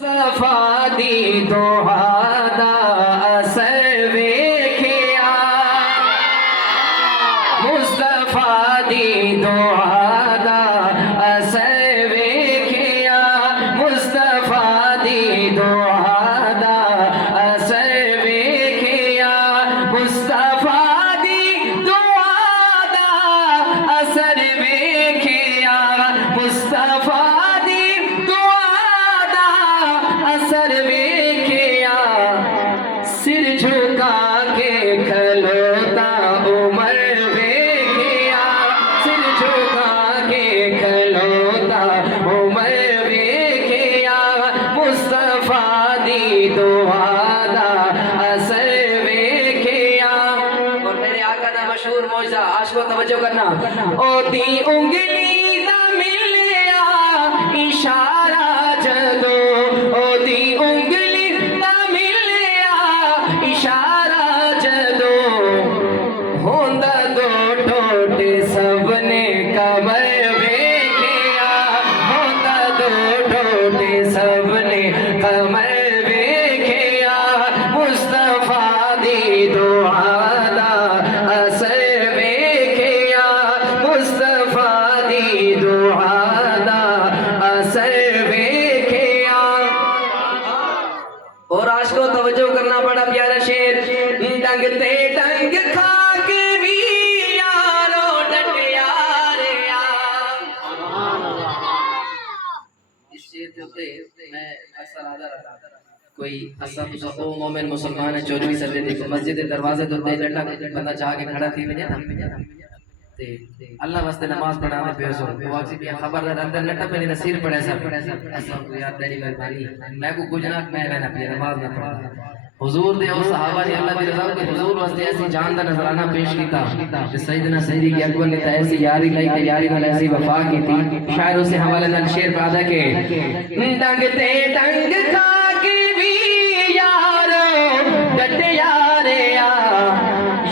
صفا دی دعا دا اثر ویکھیا مصطفیٰ دی دعا دا اثر ویکھیا مصطفیٰ دی دعا دا اثر ویکھیا مصطفیٰ دی دعا دا اثر ویکھیا مصطفیٰ اثر ویکھیا سر جھکا کے کھلوتا عمر ویکھیا سر جھکا کے کھلوتا عمر ویکھیا مصطفیٰ دی دعا دا اثر ویکھیا۔ اور میرے آقا دا مشہور معجزہ عاشقوں توجہ کرنا، او دی انگلی دا ملیا اشارہ جدو اشارہ جدو ہوندا دو ٹوٹے سب نے کمر ویکھیا ہوندا دو ٹوٹے سب نے کمر ویکھیا مصطفیٰ دی دعا دا اثر ویکھیا مصطفیٰ دی دعا دا اثر ویکھیا۔ اور عاشقوں توجہ کرنا بڑا پیارا شعر، ڈنگ تے ڈنگ کھا کے بھی یارو ڈٹیا ریا۔ اس شعر کے اوپر میں اکثر آدھا رہا کوئی اسم سو مومن مسلمان ہے چوجوی سردے دیکھو مسجد دروازے تو تے ڈٹا بندہ چاہ کے کھڑا تھی وجہ نا اللہ واسطے نماز پڑھانے پہ سو وہ اکسی بھی خبر رہا اندر لٹا پہ نہیں نصیر پڑھے سب ایسا کو یاد تیری مہربانی میں کو کچھ نہ میں نہ پیا نماز نہ پڑھا حضور دے اور صحابہ نے اللہ کی رضا کے حضور واسطے ایسی جان دا نظرانہ پیش کیتا کہ سیدنا سیدی کی اکبر نے ایسی یاری لائی کہ یاری میں ایسی وفا کی تھی۔ شاعروں سے حوالے نال شعر پہ آدھا کہ ڈنگ تے ڈنگ کھا کے بھی یارو ڈٹیا ریا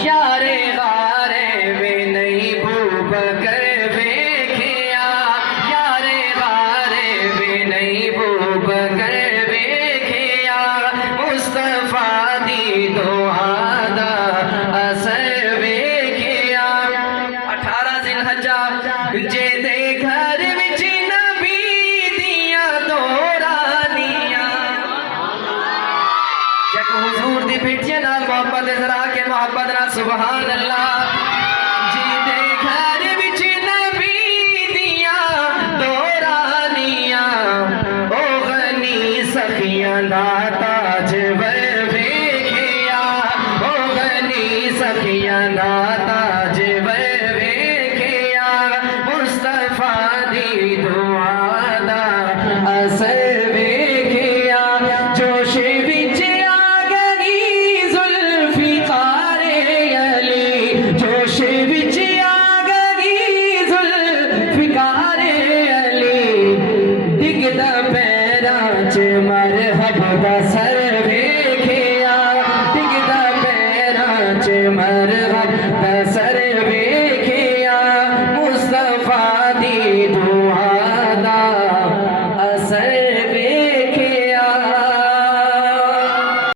یارے غارے میں نہیں بھوب کر ویکھیا یارے غارے میں نہیں بھوب کر ویکھیا مصطفیٰ دی دعا دا اثر ویکھیا۔ 18 ذی الحجہ جے دے گھر وچ نبی دیاں دورانیاں جک حضور دی بیٹیاں نال محبت ذرا کے محبت نال سبحان اللہ